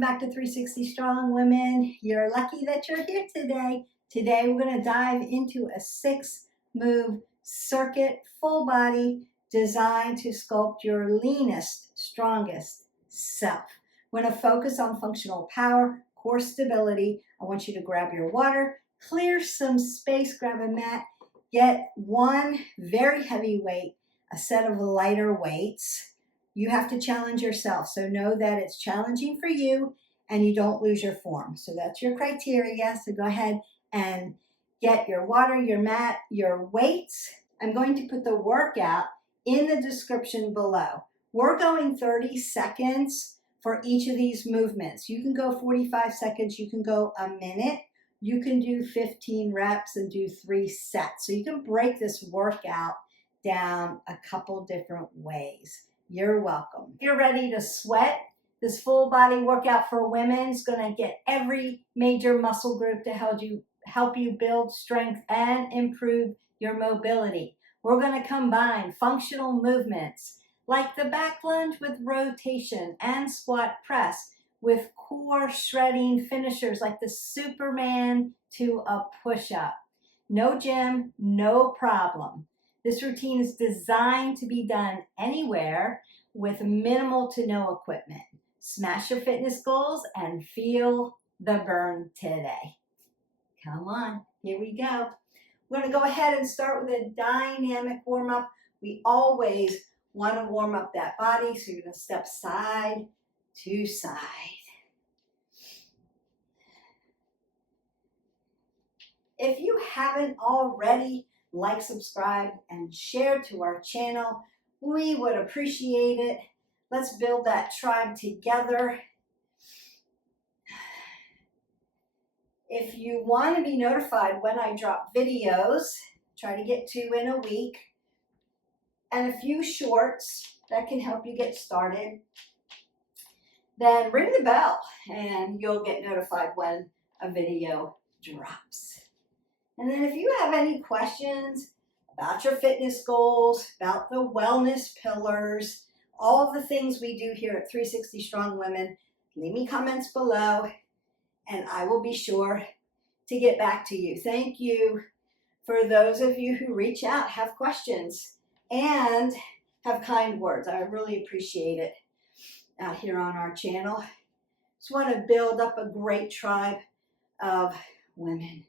welcome back to 360 Strong Women. You're lucky that you're here today. Today we're going to dive into a 6-move circuit, full body, designed to sculpt your leanest, strongest self. We're going to focus on functional power, core stability. I want you to grab your water, clear some space, grab a mat, get one very heavy weight, a set of lighter weights. You have to challenge yourself, so know that it's challenging for you and you don't lose your form. So that's your criteria. So go ahead and get your water, your mat, your weights. I'm going to put the workout in the description below. We're going 30 seconds for each of these movements. You can go 45 seconds, you can go a minute, you can do 15 reps and do 3 sets. So you can break this workout down a couple different ways. You're welcome. If you're ready to sweat, this full body workout for women is going to get every major muscle group to help you build strength and improve your mobility. We're going to combine functional movements like the back lunge with rotation and squat press with core shredding finishers like the Superman to a push-up. No gym, no problem. This routine is designed to be done anywhere with minimal to no equipment. Smash your fitness goals and feel the burn today. Come on, here we go. We're going to go ahead and start with a dynamic warm-up. We always want to warm up that body, so you're going to step side to side. If you haven't already, like, subscribe, and share to our channel. We would appreciate it. Let's build that tribe together. If you want to be notified when I drop videos, try to get 2 in a week, and a few shorts that can help you get started, then ring the bell and you'll get notified when a video drops. And then if you have any questions about your fitness goals, about the wellness pillars, all of the things we do here at 360 Strong Women, leave me comments below and I will be sure to get back to you. Thank you for those of you who reach out, have questions, and have kind words. I really appreciate it out here on our channel. Just want to build up a great tribe of women.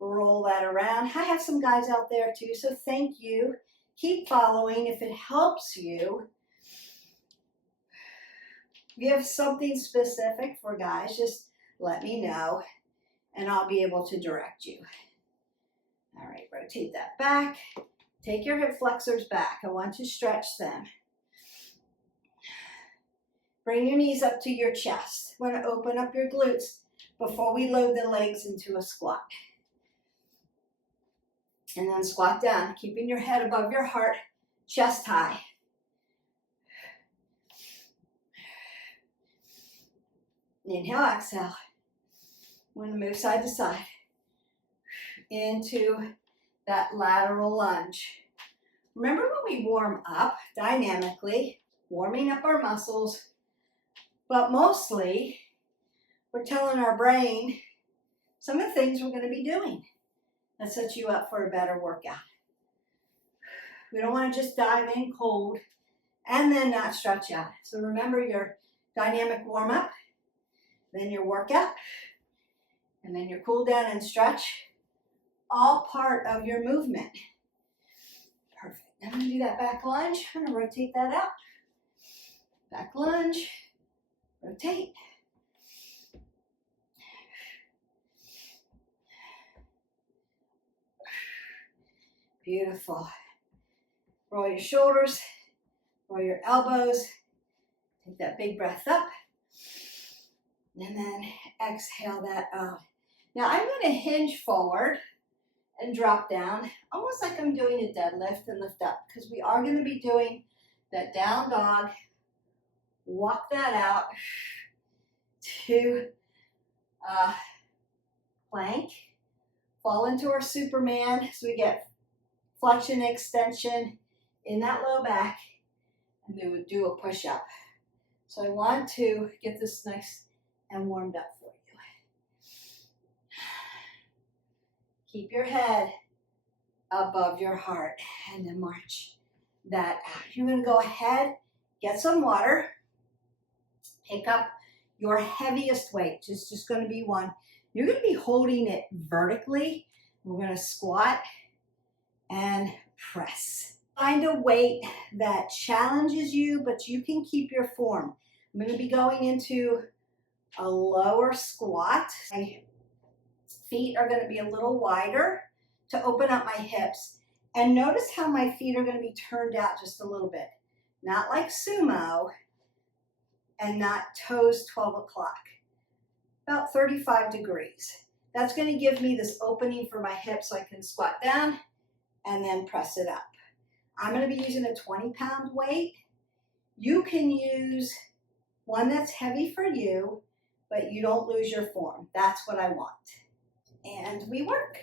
Roll that around. I have some guys out there too, so thank you. Keep following if it helps you. If you have something specific for guys, just let me know and I'll be able to direct you. All right, rotate that back. Take your hip flexors back. I want to stretch them. Bring your knees up to your chest. Want to open up your glutes before we load the legs into a squat. And then squat down, keeping your head above your heart, chest high. Inhale, exhale. We're going to move side to side into that lateral lunge. Remember when we warm up dynamically, warming up our muscles, but mostly we're telling our brain some of the things we're going to be doing. That sets you up for a better workout. We don't want to just dive in cold and then not stretch out. So remember your dynamic warm-up, then your workout, and then your cool down and stretch, all part of your movement. Perfect. Now I'm going to do that back lunge. I'm going to rotate that out. Back lunge, rotate. Beautiful. Roll your shoulders, roll your elbows, take that big breath up, and then exhale that out. Now I'm going to hinge forward and drop down, almost like I'm doing a deadlift and lift up, because we are going to be doing that down dog. Walk that out to plank, fall into our Superman, so we get flexion extension in that low back, and then we would do a push-up. So I want to get this nice and warmed up for you. Keep your head above your heart and then march that out. You're going to go ahead, get some water, pick up your heaviest weight, which is just going to be one. You're going to be holding it vertically. We're going to squat and press. Find a weight that challenges you, but you can keep your form. I'm going to be going into a lower squat. My feet are going to be a little wider to open up my hips. And notice how my feet are going to be turned out just a little bit. Not like sumo, and not toes 12 o'clock. About 35 degrees. That's going to give me this opening for my hips so I can squat down and then press it up. I'm going to be using a 20-pound weight. You can use one that's heavy for you, but you don't lose your form. That's what I want. And we work.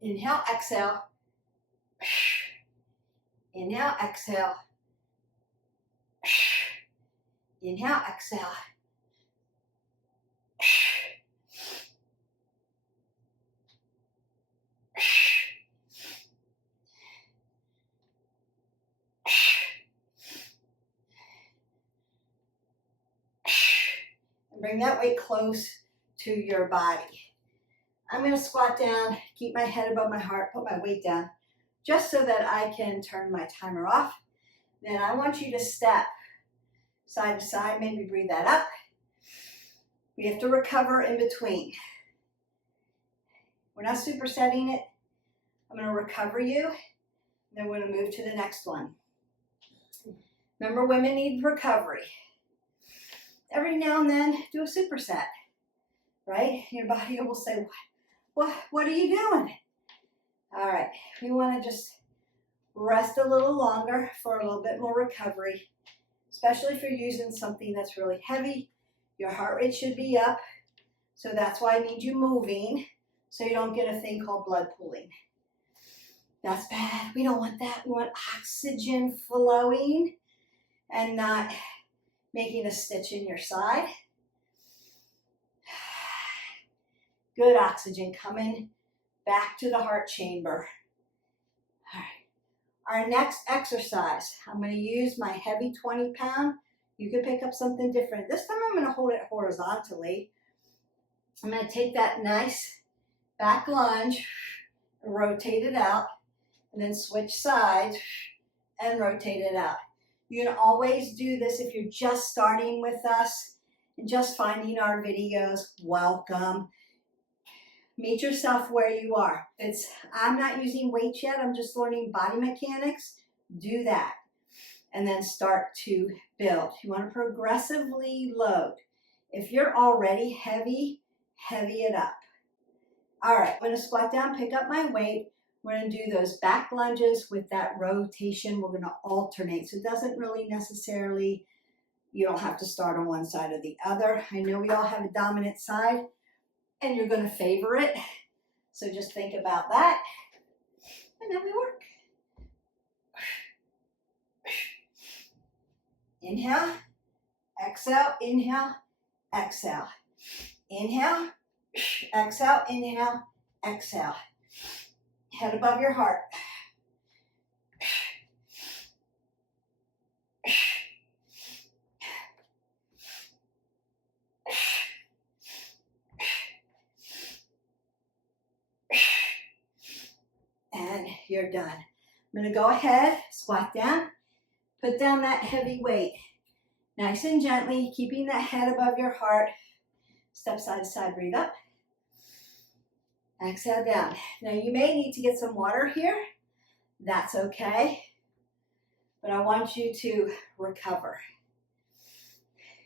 Inhale, exhale. Inhale, exhale. Inhale, exhale. And bring that weight close to your body. I'm going to squat down, keep my head above my heart, put my weight down, just so that I can turn my timer off. Then I want you to step side to side, maybe breathe that up. We have to recover in between. We're not supersetting it. I'm going to recover you, then we're going to move to the next one. Remember, women need recovery. Every now and then, do a superset, right? Your body will say, what are you doing? All right, we want to just rest a little longer for a little bit more recovery, especially if you're using something that's really heavy. Your heart rate should be up, so that's why I need you moving, so you don't get a thing called blood pooling. That's bad. We don't want that. We want oxygen flowing and not making a stitch in your side. Good oxygen coming back to the heart chamber. All right. Our next exercise, I'm going to use my heavy 20-pound. You can pick up something different. This time I'm going to hold it horizontally. I'm going to take that nice back lunge, rotate it out, and then switch sides and rotate it out. You can always do this if you're just starting with us and just finding our videos. Welcome. Meet yourself where you are. I'm not using weights yet. I'm just learning body mechanics. Do that. And then start to build. You want to progressively load. If you're already heavy, heavy it up. All right, I'm going to squat down, pick up my weight. We're going to do those back lunges with that rotation. We're going to alternate. So it doesn't really necessarily, you don't have to start on one side or the other. I know we all have a dominant side, and you're going to favor it. So just think about that. And then we work. Inhale, exhale, inhale, exhale. Inhale, exhale, inhale, exhale. Head above your heart. And you're done. I'm going to go ahead, squat down, put down that heavy weight. Nice and gently, keeping that head above your heart. Step side to side, breathe up. Exhale down. Now you may need to get some water here. That's okay. But I want you to recover.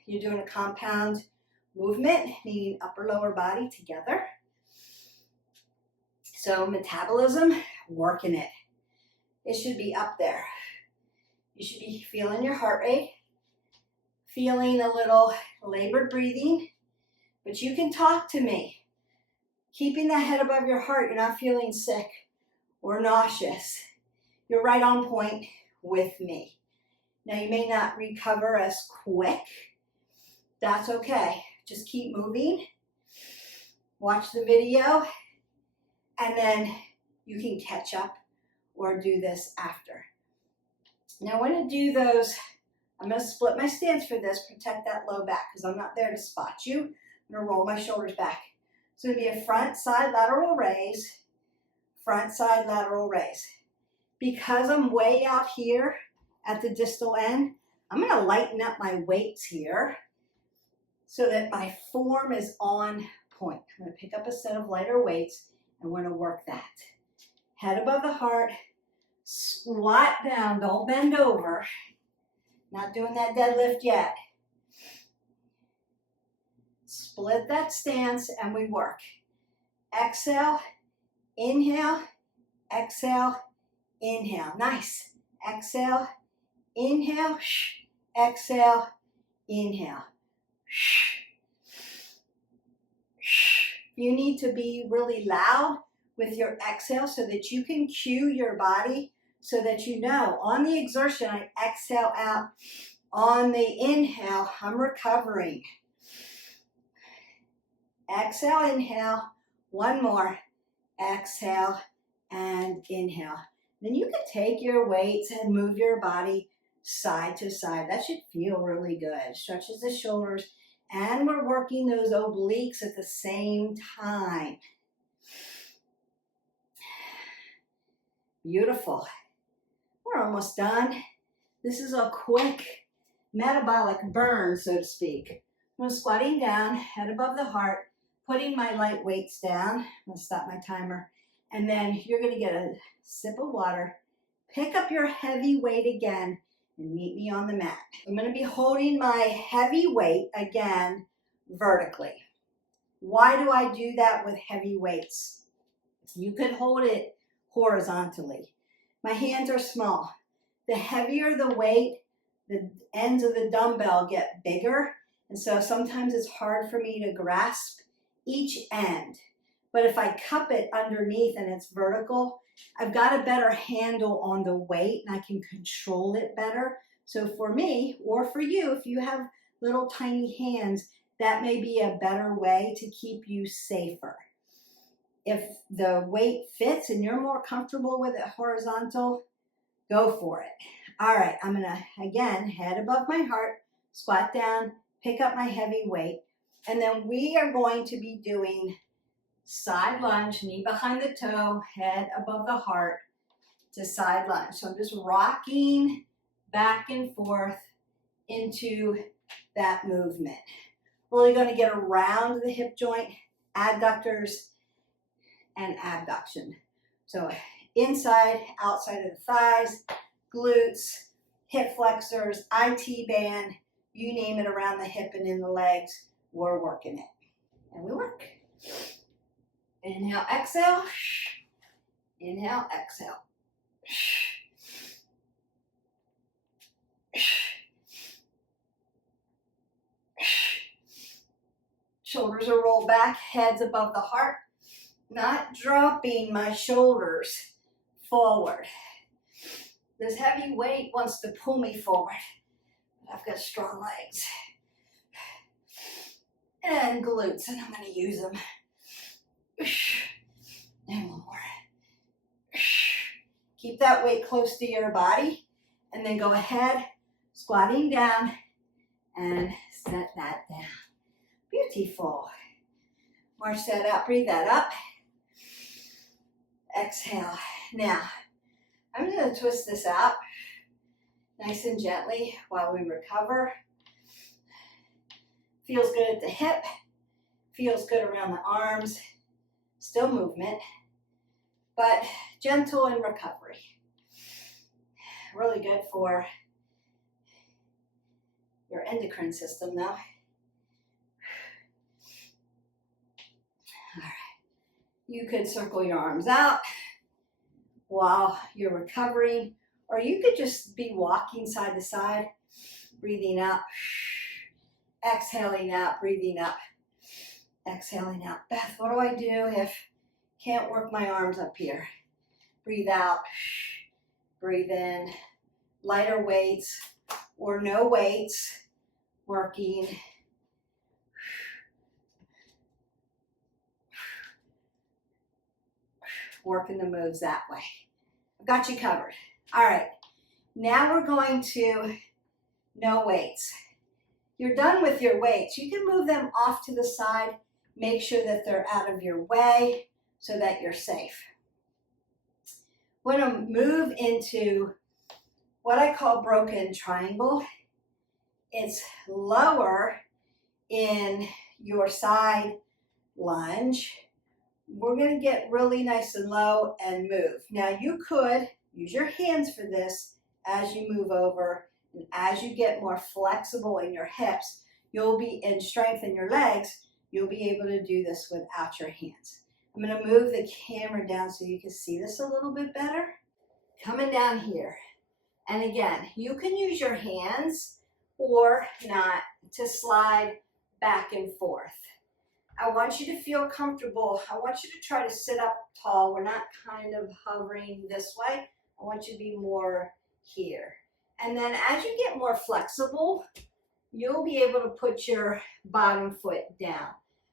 You're doing a compound movement, meaning upper lower body together. So metabolism, working it. It should be up there. You should be feeling your heart rate, feeling a little labored breathing, but you can talk to me. Keeping the head above your heart, you're not feeling sick or nauseous. You're right on point with me. Now you may not recover as quick. That's okay. Just keep moving. Watch the video, and then you can catch up or do this after. Now I want to do those. I'm going to split my stance for this, protect that low back because I'm not there to spot you. I'm going to roll my shoulders back. So it'll be a front side lateral raise, front side lateral raise. Because I'm way out here at the distal end, I'm going to lighten up my weights here so that my form is on point. I'm going to pick up a set of lighter weights and we're going to work that. Head above the heart, squat down, don't bend over. Not doing that deadlift yet. Split that stance and we work. Exhale, inhale, exhale, inhale. Nice. Exhale, inhale, exhale, inhale. You need to be really loud with your exhale so that you can cue your body so that you know on the exertion I exhale out. On the inhale, I'm recovering. Exhale, inhale. One more. Exhale and inhale. Then you can take your weights and move your body side to side. That should feel really good. Stretches the shoulders. And we're working those obliques at the same time. Beautiful. We're almost done. This is a quick metabolic burn, so to speak. I'm squatting down, head above the heart, putting my light weights down. I'm going to stop my timer. And then you're going to get a sip of water, pick up your heavy weight again, and meet me on the mat. I'm going to be holding my heavy weight again vertically. Why do I do that with heavy weights? You could hold it horizontally. My hands are small. The heavier the weight, the ends of the dumbbell get bigger, and so sometimes it's hard for me to grasp each end. But if I cup it underneath and it's vertical, I've got a better handle on the weight and I can control it better. So for me, or for you, if you have little tiny hands, that may be a better way to keep you safer. If the weight fits and you're more comfortable with it horizontal, go for it. All right, I'm gonna, again, head above my heart, squat down, pick up my heavy weight, and then we are going to be doing side lunge, knee behind the toe, head above the heart to side lunge. So I'm just rocking back and forth into that movement. Really going to get around the hip joint, adductors, and abduction. So inside, outside of the thighs, glutes, hip flexors, IT band, you name it around the hip and in the legs, we're working it. And we work. Inhale, exhale. Inhale, exhale. Shoulders are rolled back, heads above the heart. Not dropping my shoulders forward. This heavy weight wants to pull me forward. I've got strong legs. And glutes, and I'm going to use them. And one more. Keep that weight close to your body. And then go ahead, squatting down, and set that down. Beautiful. March that up, breathe that up. Exhale. Now, I'm going to twist this out nice and gently while we recover. Feels good at the hip. Feels good around the arms. Still movement, but gentle in recovery. Really good for your endocrine system though. All right. You could circle your arms out while you're recovering, or you could just be walking side to side, breathing out, exhaling out, breathing up, exhaling out. Beth, what do I do if can't work my arms up here? Breathe out, breathe in, lighter weights or no weights, working. Working the moves that way. I've got you covered. All right, now we're going to no weights. You're done with your weights. You can move them off to the side. Make sure that they're out of your way so that you're safe. We're going to move into what I call broken triangle. It's lower in your side lunge. We're going to get really nice and low and move. Now you could use your hands for this as you move over, and as you get more flexible in your hips, you'll be in strength in your legs, you'll be able to do this without your hands. I'm going to move the camera down so you can see this a little bit better. Coming down here. And again, you can use your hands or not to slide back and forth. I want you to feel comfortable. I want you to try to sit up tall. We're not kind of hovering this way. I want you to be more here. And then as you get more flexible, you'll be able to put your bottom foot down.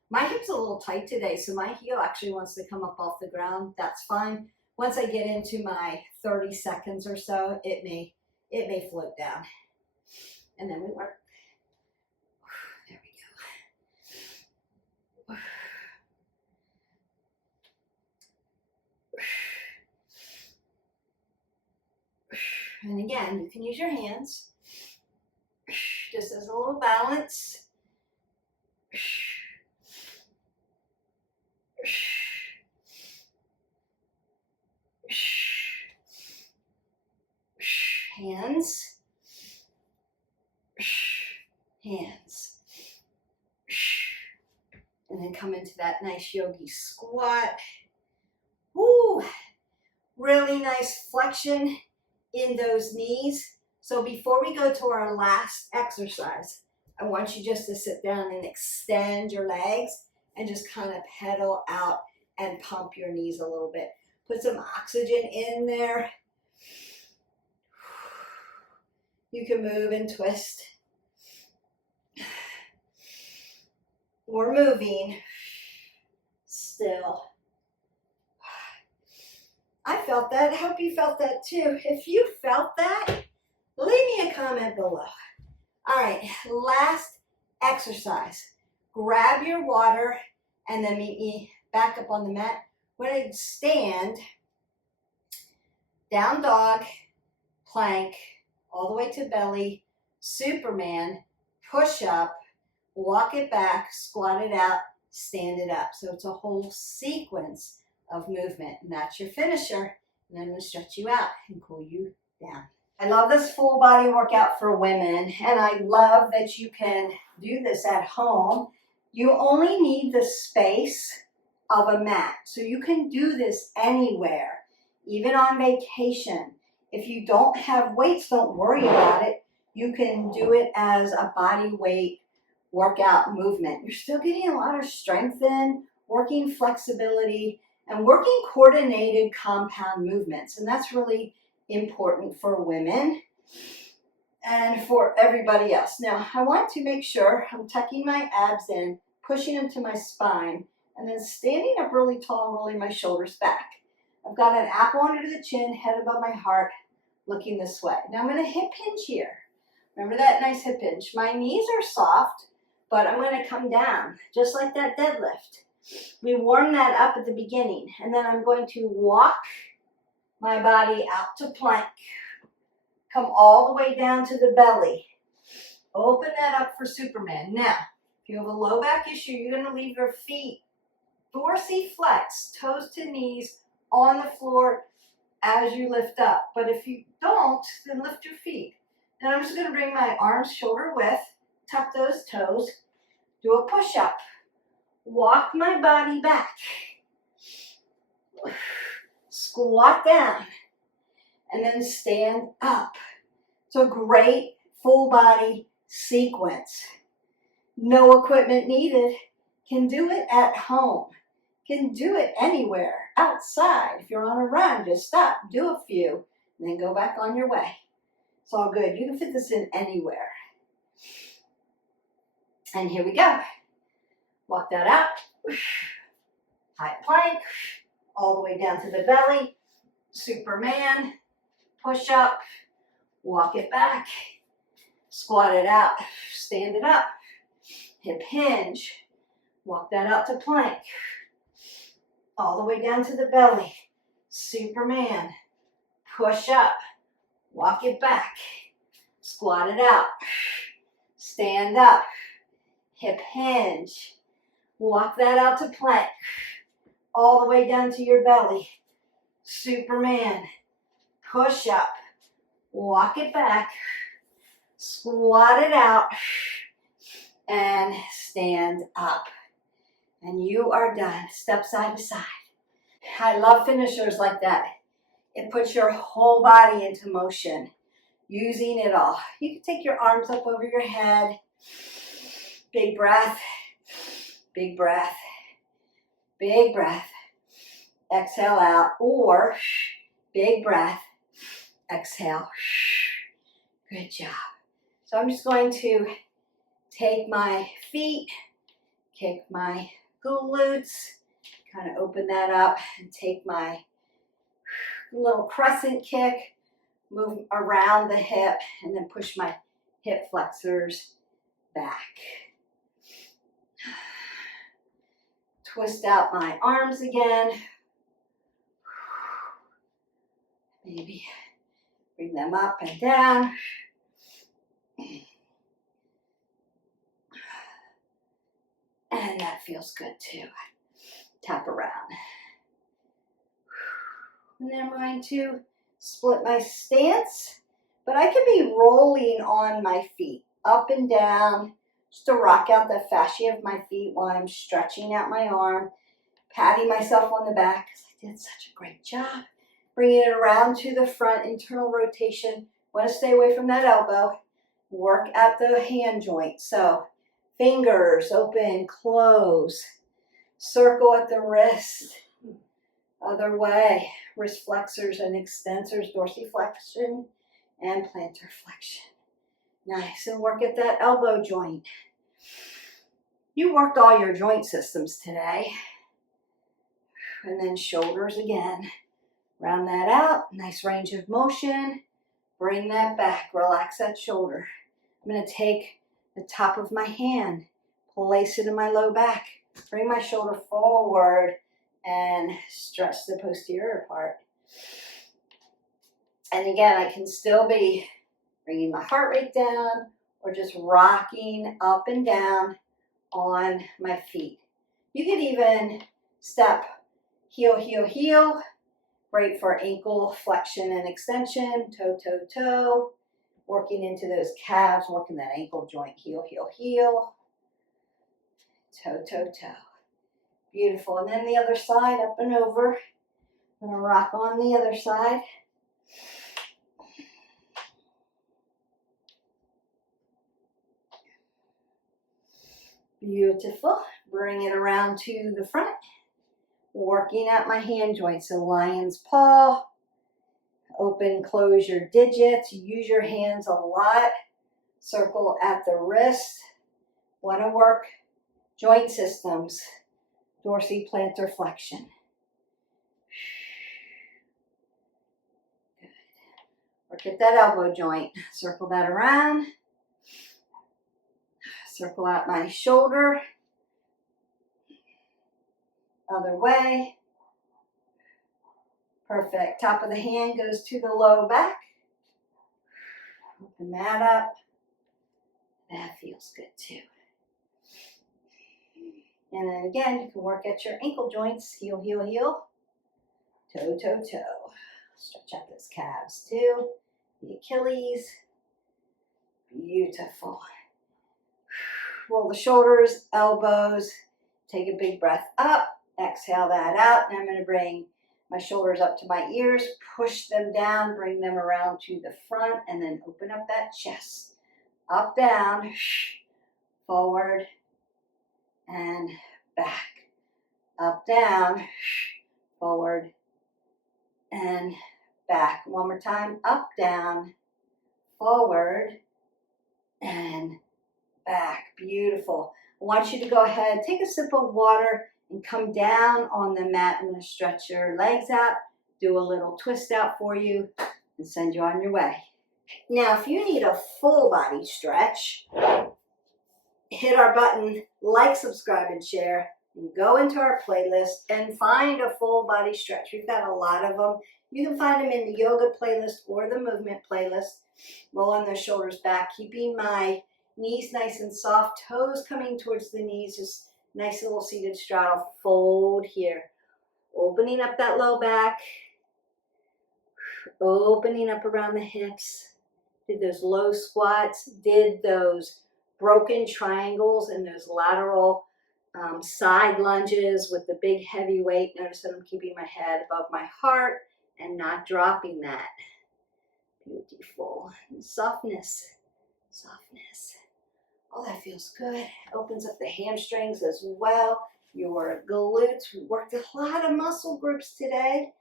My hip's a little tight today, so my heel actually wants to come up off the ground. That's fine. Once I get into my 30 seconds or so, it may float down. And then we work. There we go. And again, you can use your hands just as a little balance. Hands, hands, and then come into that nice yogi squat. Woo! Really nice flexion in those knees. So before we go to our last exercise, I want you just to sit down and extend your legs and just kind of pedal out and pump your knees a little bit. Put some oxygen in there. You can move and twist. We're moving still. I felt that. I hope you felt that too. If you felt that, leave me a comment below. All right, last exercise. Grab your water and then meet me back up on the mat. We're going to stand, down dog, plank, all the way to belly, Superman, push up, walk it back, squat it out, stand it up. So it's a whole sequence of movement, and that's your finisher. And I'm going to stretch you out and cool you down. I love this full body workout for women, and I love that you can do this at home. You only need the space of a mat, so you can do this anywhere, even on vacation. If you don't have weights, don't worry about it. You can do it as a body weight workout movement. You're still getting a lot of strength in, working flexibility, and working coordinated compound movements. And that's really important for women and for everybody else. Now, I want to make sure I'm tucking my abs in, pushing them to my spine, and then standing up really tall and rolling my shoulders back. I've got an apple under the chin, head above my heart, looking this way. Now I'm going to hip hinge here. Remember that nice hip hinge. My knees are soft, but I'm going to come down, just like that deadlift. We warm that up at the beginning, and then I'm going to walk my body out to plank. Come all the way down to the belly. Open that up for Superman. Now, if you have a low back issue, you're going to leave your feet dorsiflex, flex, toes to knees on the floor as you lift up. But if you don't, then lift your feet. Then I'm just going to bring my arms shoulder width, tuck those toes, do a push-up. Walk my body back. Squat down. And then stand up. It's a great full body sequence. No equipment needed. Can do it at home. Can do it anywhere. Outside. If you're on a run, just stop. Do a few. And then go back on your way. It's all good. You can fit this in anywhere. And here we go. Walk that out. High plank. All the way down to the belly. Superman. Push up. Walk it back. Squat it out. Stand it up. Hip hinge. Walk that out to plank. All the way down to the belly. Superman. Push up. Walk it back. Squat it out. Stand up. Hip hinge. Walk that out to plank. All the way down to your belly. Superman. Push up. Walk it back. Squat it out. And stand up. And you are done. Step side to side. I love finishers like that. It puts your whole body into motion, using it all. You can take your arms up over your head. Big breath, big breath, big breath. Exhale out, or big breath, exhale. Good job. So I'm just going to take my feet, kick my glutes, kind of open that up, and take my little crescent kick, move around the hip, and then push my hip flexors back. Twist out my arms again. Maybe bring them up and down. And that feels good too. Tap around. And then I'm going to split my stance, but I can be rolling on my feet, up and down, just to rock out the fascia of my feet while I'm stretching out my arm, patting myself on the back because I did such a great job. Bringing it around to the front, internal rotation. Want to stay away from that elbow. Work at the hand joint. So fingers open, close. Circle at the wrist. Other way. Wrist flexors and extensors, dorsiflexion and plantar flexion. Nice. And work at that elbow joint. You worked all your joint systems today. And then shoulders again. Round that out. Nice range of motion. Bring that back. Relax that shoulder. I'm going to take the top of my hand, place it in my low back. Bring my shoulder forward and stretch the posterior part. And again, I can still be bringing my heart rate down or just rocking up and down on my feet. You could even step heel, heel, heel. Great for ankle flexion and extension, toe, toe, toe. Working into those calves, working that ankle joint, heel, heel, heel. Toe, toe, toe. Beautiful. And then the other side, up and over. I'm going to rock on the other side. Beautiful. Bring it around to the front. Working at my hand joints. So lion's paw. Open, close your digits. Use your hands a lot. Circle at the wrist. Want to work joint systems. Dorsiplantar flexion. Good. Work at that elbow joint. Circle that around. Circle out my shoulder. Other way. Perfect. Top of the hand goes to the low back. Open that up. That feels good too. And then again, you can work at your ankle joints. Heel, heel, heel. Toe, toe, toe. Stretch out those calves too. The Achilles. Beautiful. Roll the shoulders, elbows. Take a big breath up. Exhale that out. And I'm going to bring my shoulders up to my ears, push them down, bring them around to the front, and then open up that chest. Up, down, forward, and back. Up, down, forward, and back. One more time. Up, down, forward, and back. Beautiful. I want you to go ahead, take a sip of water, and come down on the mat. I'm going to stretch your legs out, do a little twist out for you, and send you on your way. Now, if you need a full body stretch, hit our button, like, subscribe, and share, and go into our playlist and find a full body stretch. We've got a lot of them. You can find them in the yoga playlist or the movement playlist. Rolling those shoulders back, keeping my knees nice and soft, toes coming towards the knees, just nice little seated straddle, fold here. Opening up that low back, opening up around the hips. Did those low squats, did those broken triangles and those lateral side lunges with the big heavy weight. Notice that I'm keeping my head above my heart and not dropping that. Beautiful. And softness, softness. Oh, that feels good. Opens up the hamstrings as well. Your glutes. We worked a lot of muscle groups today.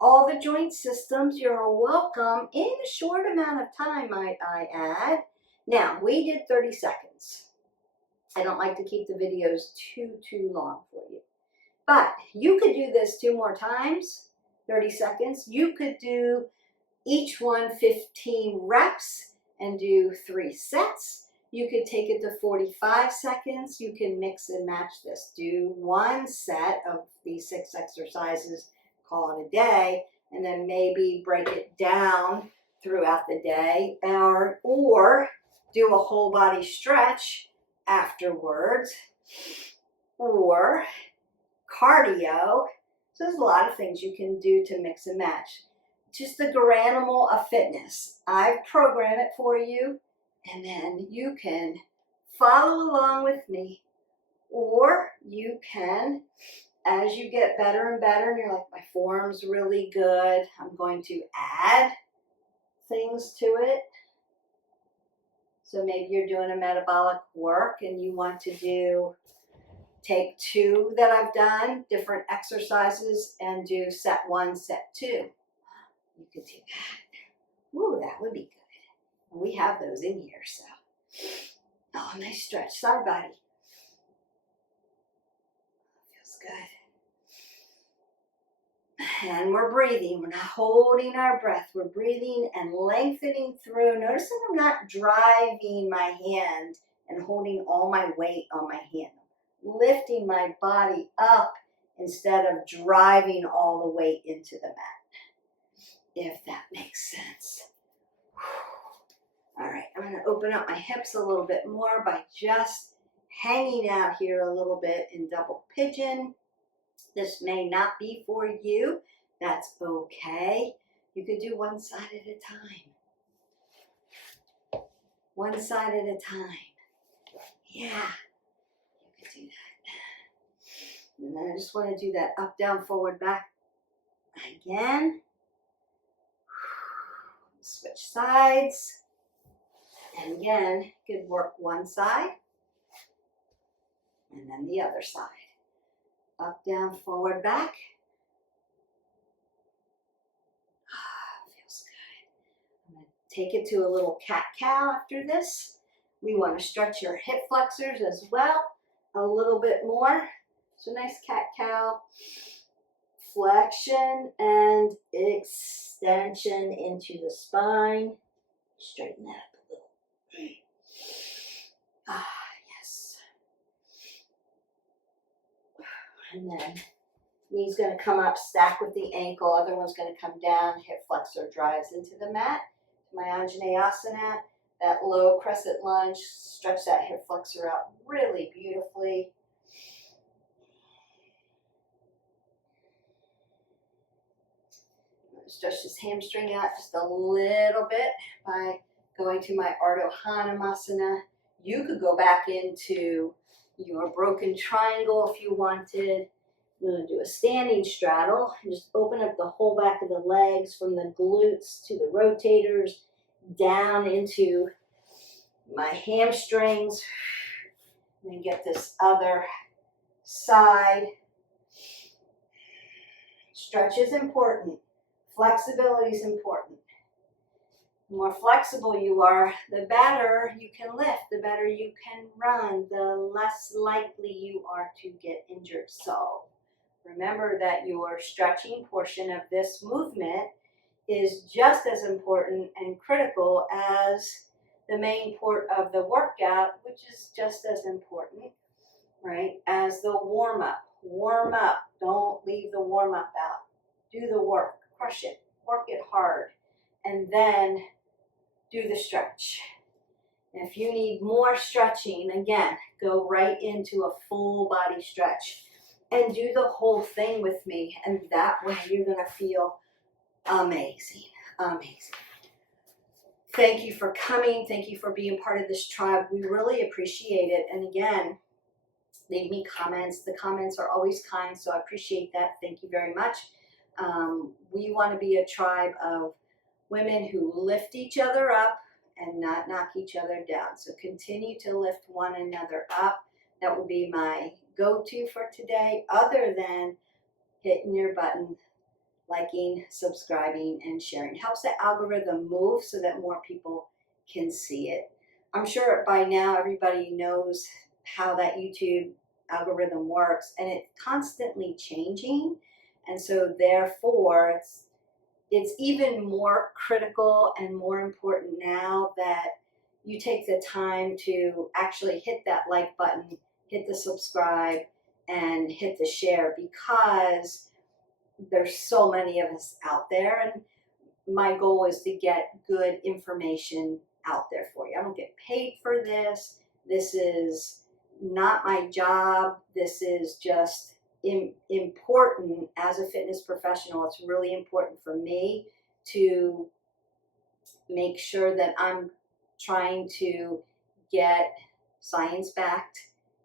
All the joint systems. You're welcome in a short amount of time, might I add. Now, we did 30 seconds. I don't like to keep the videos too long for you. But you could do this 2 more times, 30 seconds. You could do each one 15 reps and do 3 sets. You could take it to 45 seconds. You can mix and match this. Do 1 set of these 6 exercises, call it a day, and then maybe break it down throughout the day, or do a whole body stretch afterwards, or cardio. So there's a lot of things you can do to mix and match. Just the granimal of fitness. I've programmed it for you, and then you can follow along with me, or you can, as you get better and better, and you're like, my form's really good, I'm going to add things to it. So maybe you're doing a metabolic work and you want to take 2 that I've done, different exercises, and do set 1, set 2. You could do that. Ooh, that would be good. We have those in here, so. Oh, nice stretch, side body. Feels good. And we're breathing. We're not holding our breath. We're breathing and lengthening through. Notice that I'm not driving my hand and holding all my weight on my hand. Lifting my body up instead of driving all the weight into the mat. If that makes sense. All right, I'm going to open up my hips a little bit more by just hanging out here a little bit in double pigeon. This may not be for you. That's okay. You could do 1 side at a time. 1 side at a time. Yeah, you could do that. And then I just want to do that up, down, forward, back again. Switch sides. And again, you could work 1 side and then the other side. Up, down, forward, back. Feels good. I'm going to take it to a little cat-cow after this. We want to stretch your hip flexors as well a little bit more. So nice cat-cow. Flexion and extension into the spine. Straighten that up a little. Yes. And then knee's going to come up, stack with the ankle. Other one's going to come down. Hip flexor drives into the mat. My Anjaneyasana, that low crescent lunge. Stretch that hip flexor out really beautifully. Stretch this hamstring out just a little bit by going to my Ardha Hanumasana. You could go back into your broken triangle if you wanted. I'm going to do a standing straddle and just open up the whole back of the legs from the glutes to the rotators down into my hamstrings. And then get this other side. Stretch is important. Flexibility is important. The more flexible you are, the better you can lift, the better you can run, the less likely you are to get injured. So remember that your stretching portion of this movement is just as important and critical as the main part of the workout, which is just as important, right, as the warm-up. Warm up. Don't leave the warm-up out. Do the work. Crush it. Work it hard. And then do the stretch. And if you need more stretching, again, go right into a full body stretch and do the whole thing with me. And that way you're going to feel amazing. Amazing. Thank you for coming. Thank you for being part of this tribe. We really appreciate it. And again, leave me comments. The comments are always kind, so I appreciate that. Thank you very much. We want to be a tribe of women who lift each other up and not knock each other down. So continue to lift one another up. That will be my go-to for today, other than hitting your button, liking, subscribing, and sharing. Helps the algorithm move so that more people can see it. I'm sure by now everybody knows how that YouTube algorithm works, and it's constantly changing. And so therefore it's even more critical and more important now that you take the time to actually hit that like button, hit the subscribe, and hit the share, because there's so many of us out there, and my goal is to get good information out there for you. I don't get paid for this. This is not my job. This is just important as a fitness professional. It's really important for me to make sure that I'm trying to get science-backed,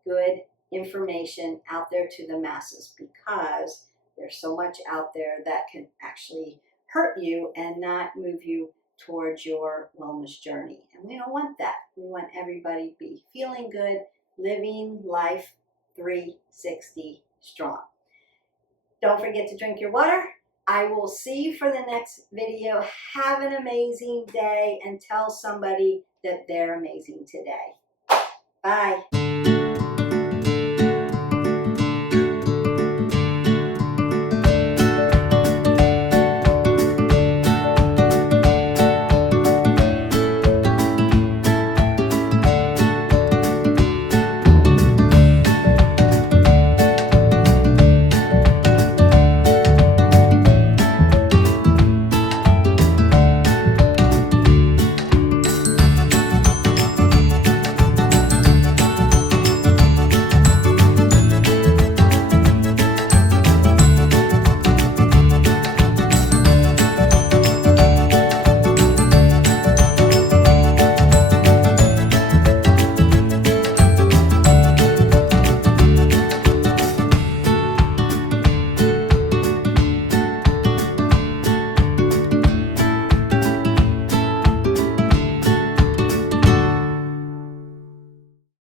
good information out there to the masses, because there's so much out there that can actually hurt you and not move you towards your wellness journey. And we don't want that. We want everybody to be feeling good, living life 360 strong. Don't forget to drink your water. I will see you for the next video. Have an amazing day and tell somebody that they're amazing today. Bye.